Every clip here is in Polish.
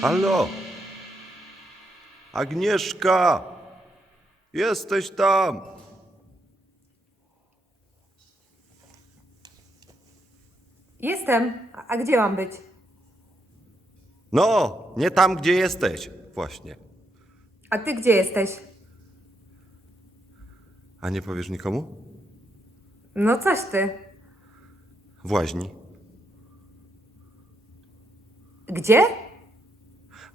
Halo? Agnieszka! Jesteś tam! Jestem. A, a gdzie mam być? No, nie tam, gdzie jesteś. Właśnie. A ty gdzie jesteś? A nie powiesz nikomu? No coś ty. W łaźni. Gdzie?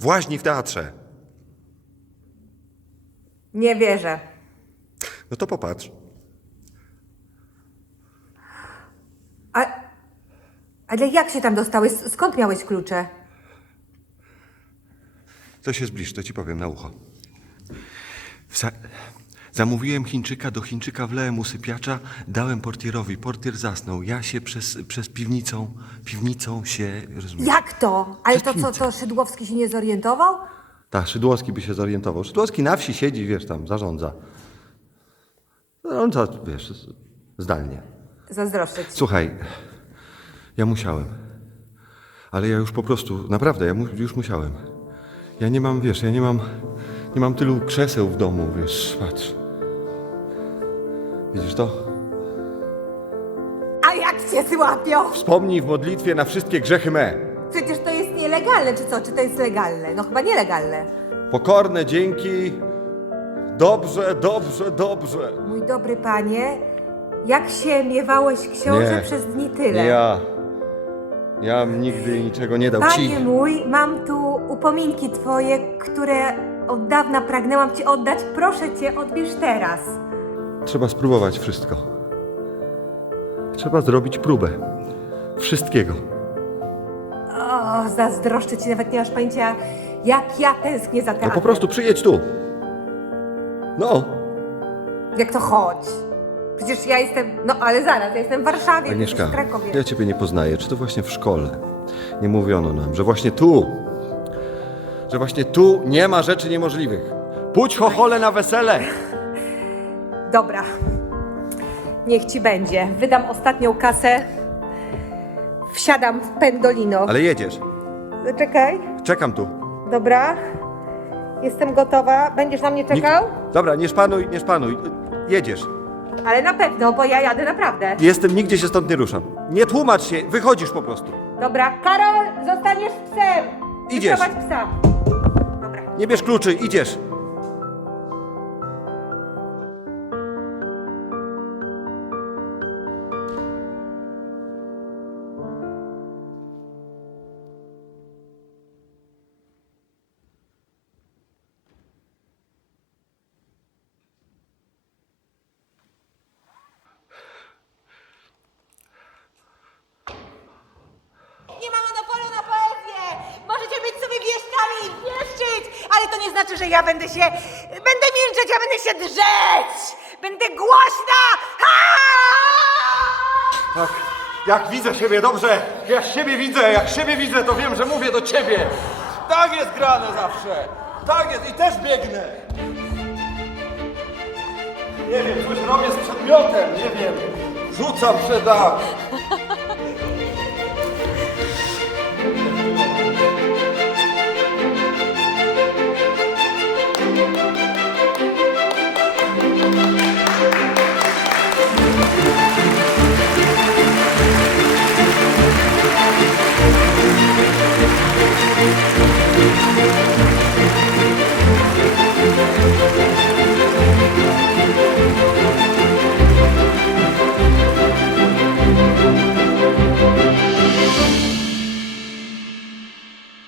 W łaźni w teatrze. Nie wierzę. No to popatrz. A, ale jak się tam dostałeś? Skąd miałeś klucze? To się zbliż, to ci powiem na ucho. Wsa- Zamówiłem Chińczyka, do Chińczyka wlałem usypiacza, dałem portierowi. Portier zasnął. Ja się przez, przez piwnicą, piwnicą się, rozumiesz? Jak to? Ale Przez to co, piwnicę. to Szydłowski się nie zorientował? Tak, Szydłowski by się zorientował. Szydłowski na wsi siedzi, wiesz, tam zarządza. Zarządza, wiesz, z- zdalnie. Zazdroszczę ci. Słuchaj, ja musiałem. Ale ja już po prostu, naprawdę, ja mu, już musiałem. Ja nie mam, wiesz, ja nie mam, nie mam tylu krzeseł w domu, wiesz, patrz. Widzisz to? A jak cię złapią? Wspomnij w modlitwie na wszystkie grzechy me. Przecież to jest nielegalne, czy co? Czy to jest legalne? No chyba nielegalne. Pokorne dzięki. Dobrze, dobrze, dobrze. Mój dobry panie, jak się miewałeś książę przez dni tyle? Nie ja. Ja bym nigdy niczego nie dał Panie ci. mój, mam tu upominki twoje, które od dawna pragnęłam ci oddać. Proszę cię, odbierz teraz. Trzeba spróbować wszystko. Trzeba zrobić próbę. Wszystkiego. O, zazdroszczę ci, nawet nie masz pojęcia, jak ja tęsknię za No teatrem. po prostu przyjedź tu. No. Jak to chodź? Przecież ja jestem, no ale zaraz, ja jestem w Warszawie, Agnieszka, w Krakowie. ja ciebie nie poznaję. Czy to właśnie w szkole? Nie mówiono nam, że właśnie tu, że właśnie tu nie ma rzeczy niemożliwych. Pójdź chochole na wesele. Dobra, niech ci będzie. Wydam ostatnią kasę, wsiadam w pendolino. Ale jedziesz. Czekaj, Czekam tu. dobra, jestem gotowa. Będziesz na mnie Nikt- czekał? Dobra, nie szpanuj, nie szpanuj. Jedziesz. Ale na pewno, bo ja jadę naprawdę. Jestem, nigdzie się stąd nie ruszam. Nie tłumacz się, wychodzisz po prostu. Dobra, Karol, zostaniesz psem. Idziesz. Wyprowadź psa. Dobra. Nie bierz kluczy, idziesz. Znaczy, że ja będę się... Będę milczeć, ja będę się drzeć! Będę głośna! Tak, jak widzę siebie dobrze, jak siebie widzę, jak siebie widzę, to wiem, że mówię do ciebie. Tak jest grane zawsze. Tak jest i też biegnę. Nie wiem, coś robię z przedmiotem, nie wiem. Rzucam przed dach.